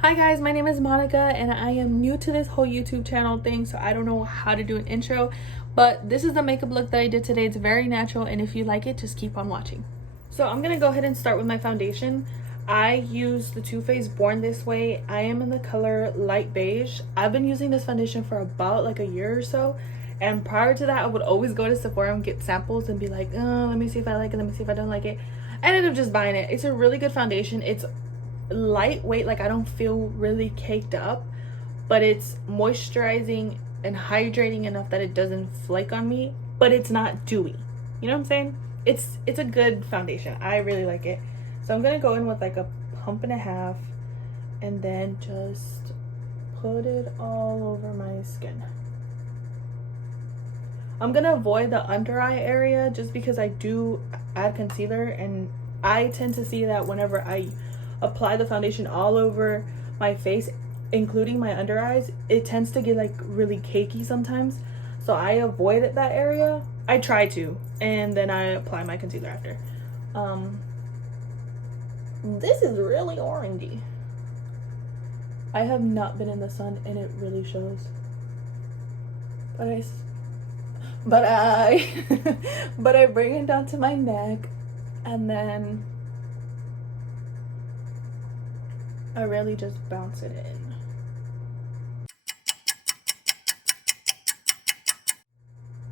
Hi guys, my name is Monica and I am new to this whole YouTube channel thing, so I don't know how to do an intro, but this is the makeup look that I did today. It's very natural, and if you like it, just keep on watching. So I'm gonna go ahead and start with my foundation. I use the Too Faced Born This Way. I am in the color light beige. I've been using this foundation for about like a year or so, and prior to that I would always go to Sephora and get samples and be like, oh, let me see if I like it, let me see if I don't like it. I ended up just buying it. It's a really good foundation. It's lightweight, like I don't feel really caked up, but it's moisturizing and hydrating enough that it doesn't flake on me, but it's not dewy. You know what I'm saying? It's a good foundation. I really like it. So I'm gonna go in with like a pump and a half and then just put it all over my skin. I'm gonna avoid the under eye area just because I do add concealer, and I tend to see that whenever I apply the foundation all over my face, including my under eyes, it tends to get like really cakey sometimes. So I avoid that area. I try to, and then I apply my concealer after. This is really orangey. I have not been in the sun and it really shows. But I bring it down to my neck, and then I really just bounce it in.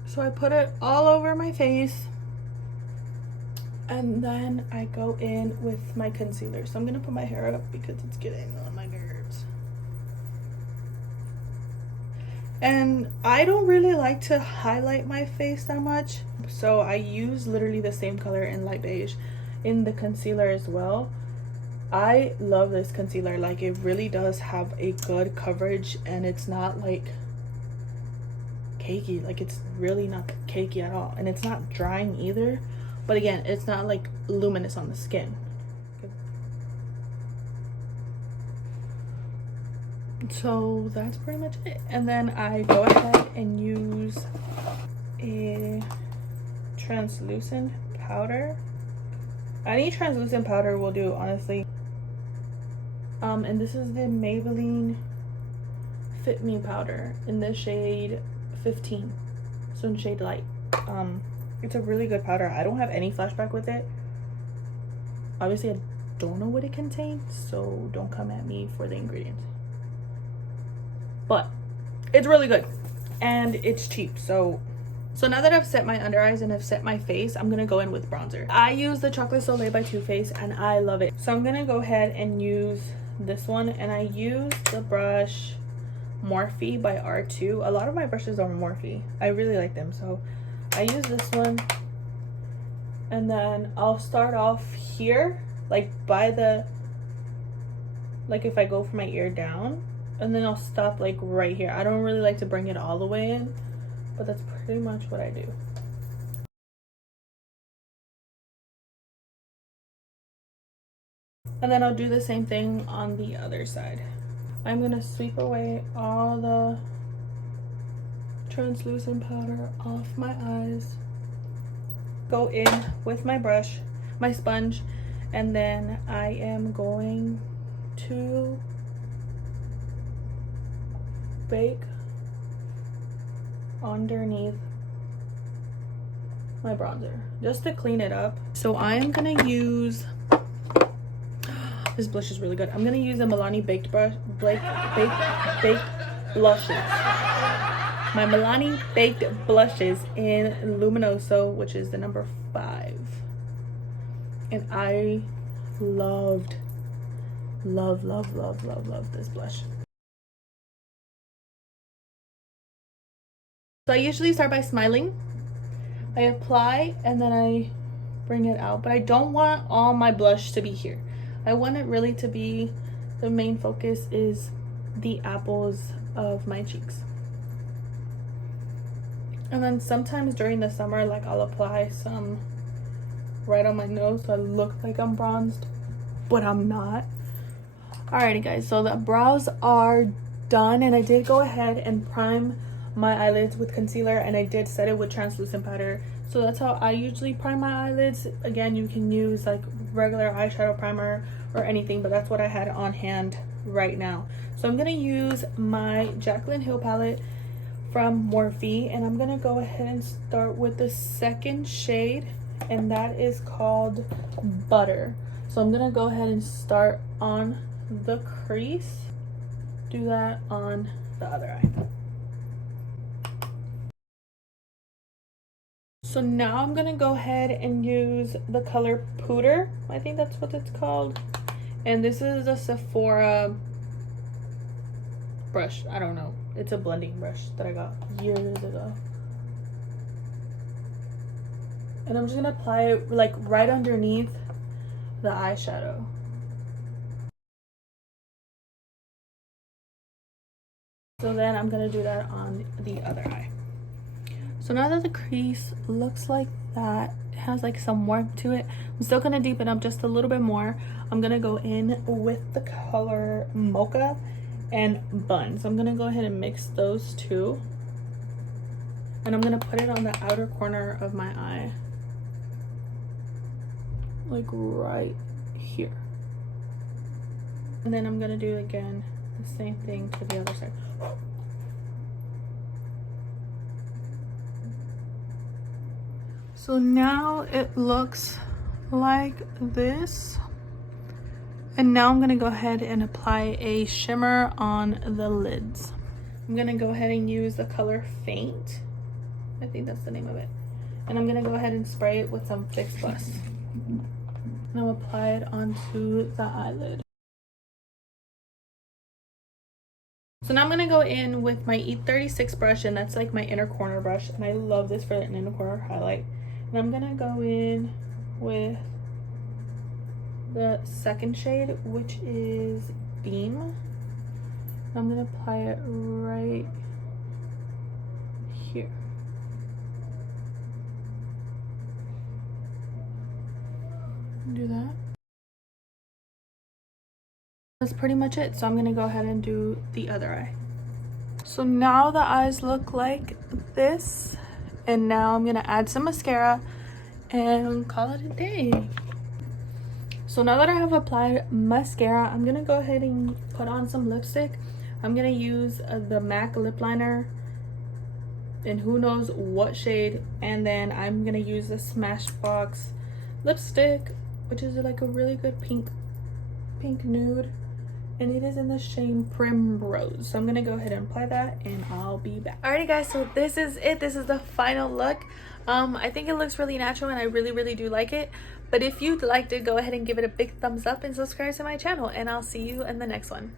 So I put it all over my face, and then I go in with my concealer. So I'm gonna put my hair up because it's getting on my nerves. And I don't really like to highlight my face that much, so I use literally the same color in light beige in the concealer as well. I love this concealer. Like, it really does have a good coverage, and it's not like cakey. Like, it's really not cakey at all, and it's not drying either, but again, it's not like luminous on the skin. So that's pretty much it. And then I go ahead and use a translucent powder. Any translucent powder will do, honestly. And this is the Maybelline Fit Me powder in the shade 15, so in shade light. It's a really good powder. I don't have any flashback with it. Obviously I don't know what it contains, so don't come at me for the ingredients, but it's really good and it's cheap. So now that I've set my under eyes and I've set my face, I'm gonna go in with bronzer. I use the Chocolate Soleil by Too Faced and I love it. So I'm gonna go ahead and use this one, and I use the brush Morphe by R2. A lot of my brushes are Morphe. I really like them, so I use this one. And then I'll start off here, like by the, like if I go from my ear down, and then I'll stop like right here. I don't really like to bring it all the way in, but that's pretty much what I do. And then I'll do the same thing on the other side. I'm gonna sweep away all the translucent powder off my eyes. Go in with my brush, my sponge, and then I am going to bake underneath my bronzer just to clean it up. So I am gonna use, this blush is really good. I'm gonna use a Milani baked blushes. My Milani baked blushes in Luminoso, which is the number 5. And I love this blush. So I usually start by smiling. I apply and then I bring it out, but I don't want all my blush to be here. I want it really to be, the main focus is the apples of my cheeks. And then sometimes during the summer, like I'll apply some right on my nose so I look like I'm bronzed, but I'm not. Alrighty guys, so the brows are done, and I did go ahead and prime my eyelids with concealer, and I did set it with translucent powder. So that's how I usually prime my eyelids. Again, you can use like regular eyeshadow primer or anything, but that's what I had on hand right now. So I'm gonna use my Jaclyn Hill palette from Morphe, and I'm gonna go ahead and start with the second shade, and that is called Butter. So I'm gonna go ahead and start on the crease, do that on the other eye. So now I'm gonna go ahead and use the color Pooter. I think that's what it's called. And this is a Sephora brush. I don't know. It's a blending brush that I got years ago. And I'm just gonna apply it like right underneath the eyeshadow. So then I'm gonna do that on the other eye. So now that the crease looks like that, it has like some warmth to it, I'm still gonna deepen up just a little bit more. I'm gonna go in with the color Mocha and Bun. So I'm gonna go ahead and mix those two. And I'm gonna put it on the outer corner of my eye. Like right here. And then I'm gonna do again the same thing to the other side. So now it looks like this. And now I'm gonna go ahead and apply a shimmer on the lids. I'm gonna go ahead and use the color Faint. I think that's the name of it. And I'm gonna go ahead and spray it with some Fix Plus. And I'll apply it onto the eyelid. So now I'm gonna go in with my E36 brush, and that's like my inner corner brush, and I love this for an inner corner highlight. And I'm gonna go in with the second shade, which is Beam. I'm gonna apply it right here. Do that. That's pretty much it. So I'm gonna go ahead and do the other eye. So now the eyes look like this, and now I'm gonna add some mascara and call it a day. So now that I have applied mascara, I'm gonna go ahead and put on some lipstick. I'm gonna use the MAC lip liner in who knows what shade, and then I'm gonna use the Smashbox lipstick, which is like a really good pink nude, and it is in the shade Primrose. So I'm gonna go ahead and apply that, and I'll be back. Alrighty guys, so this is it. This is the final look. I think it looks really natural, and I really do like it. But if you liked it, go ahead and give it a big thumbs up and subscribe to my channel, and I'll see you in the next one.